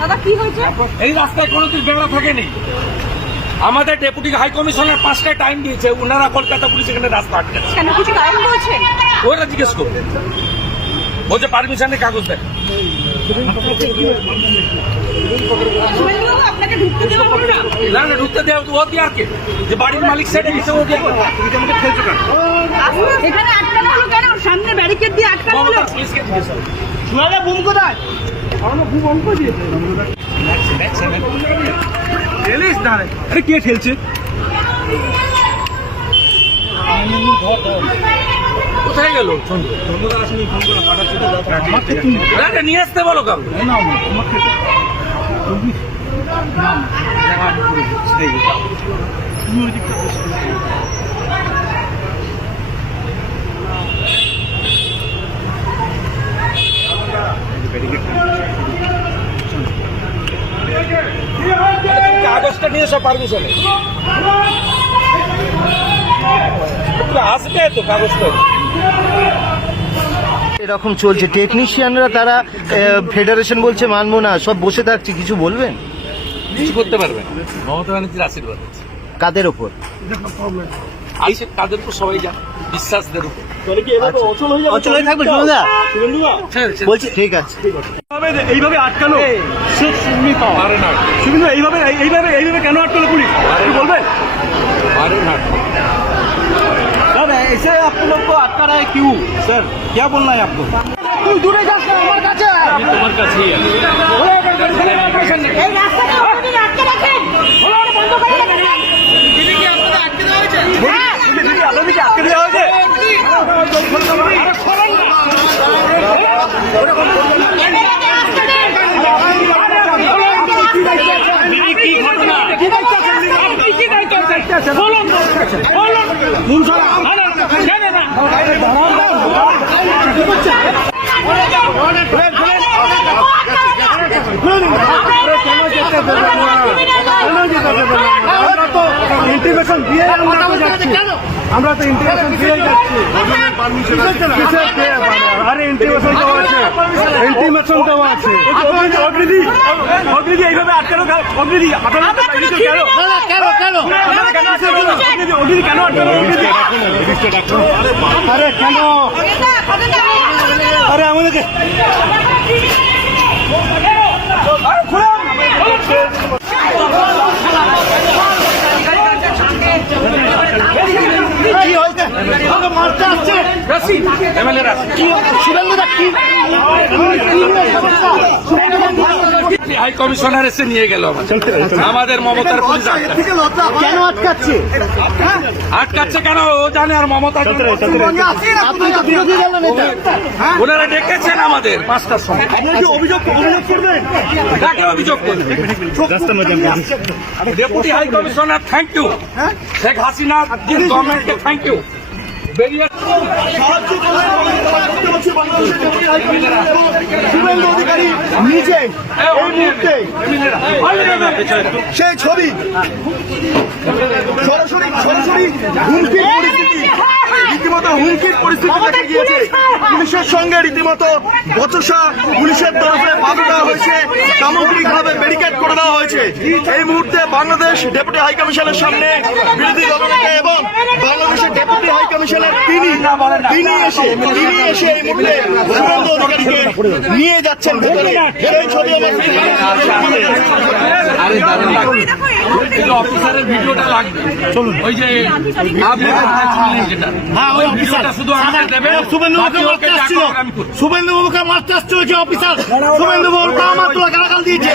দাদা কি হয়েছে? এই রাস্তায় কোনোদিন বেড়া থাকেনি। আমাদের ডেপুটি হাই কমিশনার 5টায় টাইম দিয়েছে, ওনারা কলকাতা পুলিশ এখানে রাস্তা আটকেছে। কেন কিছু কারণ বলছেন? ওরা জিজ্ঞেস করবে, বলছে পারমিশনের কাগজ দেখ। আপনাকে ঢুকতে দেওয়া হলো না? না না, ঢুকতে দেওয়া ও দিয়ে আর কে, যে বাড়ির মালিক সাইডে গেছে ও দিয়ে। আমাকে খেলছো কেন? এখানে আটকানো হলো কেন? সামনে ব্যারিকেড দিয়ে আটকানো হলো। পুলিশকে জিজ্ঞেস করো। শোনা বুম কোথায়? আমরা বুম অন করে দিয়েছে। আরে কে ঠেলছে? কোথায় গেল? নিয়ে আসতে বলো কাউ। কাগজটা নিয়ে এসো পারমিশনে। আসবে তো কাগজটা। এরকম চলছে, টেকনিশিয়ানরা তারা ফেডারেশন বলছে মানবো না, সব বসে থাকছে, কিছু বলবেন? কিছু করতে পারবেন? মমতা ব্যানার্জির আশীর্বাদ আছে। কাদের ওপর? আইসে কাদের উপর সবাই জানে, বিশ্বাসদের উপর। অচল হয়ে থাকবে শুভেন্দুদা? বলছি ঠিক আছে। এইভাবে আটকানো পারে না, শুভেন্দু, এইভাবে কেন আটকালো পুলিশ বলবেন? পারে না। सर ऐसे आप लोग को अटका रहा है क्यों सर, क्या बोलना है आपको? তুই দূরে যাস না, আমার কাছে আমি তোমার কাছেই আছি। এই রাস্তাটা আপনি আটকে রাখেন। ওটা বন্ধ করে রাখেন। দিদি কি আপনাদের আটকে দেওয়া হয়েছে? হ্যাঁ, দিদি আপনাদেরকে আটকে দেওয়া হয়েছে। আরে খোলেন না। দিদি কি ঘটনা? আপনি কি দায়িত্ব চাইতেছেন? বলুন বলুন। না না না, ইন্টিমেশন দিয়ে আমরা তো ইন্টিমেশন দিয়ে যাচ্ছি। আরে ইন্টিমেশন দেওয়া আছে, ইন্টিমেশন দেওয়া আছে। অগ্নিদি এইভাবে আটকানো, অগ্নিদি আপনারা অগ্নিদি কেন আটকানো? আরে কেন? আরে আমাদেরকে কি হয়েছে? মারতে আসছে হাই কমিশনার এসে নিয়ে গেল আমাদের মমতার পুলিশ। কেন আটকাচ্ছে? আটকাচ্ছে কেন ও জানে, আর মমতা আপনি তো বিরোধী দলের নেতা। ওনারা ডেকেছেন আমাদের 5টার সময়। অভিযোগ করবেন? কাকে অভিযোগ করবে? Deputy high commissioner thank you, Sheikh Hasina গভর্নমেন্টকে থ্যাংক ইউ। বেরিয়ে শুভেন্দু অধিকারী নিজে এই মুহূর্তে সেই ছবি সরাসরি হুমকির পরিস্থিতি, রীতিমতো হুমকির পরিস্থিতি দেখা গিয়েছে। পুলিশের সঙ্গে রীতিমতো বচসা, পুলিশের তরফে বাধা দেওয়া হয়েছে, সামগ্রিকভাবে ব্যারিকেড করে দেওয়া হয়েছে। এই মুহূর্তে বাংলাদেশ ডেপুটি হাই কমিশনের সামনে বিরোধী দলনেতা এবং বাংলাদেশের ডেপুটি হাই কমিশনের তিনি এসে এই মুহূর্তে শুভেন্দু অধিকারীকে নিয়ে যাচ্ছেন ভেতরে। সেই ছবি অফিসারের ভিডিওটা লাগবে, ওই যে যেটা শুধু আমাকে দেবে। শুভেন্দু বাবুকে মারতে আসছিল যে অফিসার, শুভেন্দু বাবুকে আমার তো গালাগাল দিয়েছে।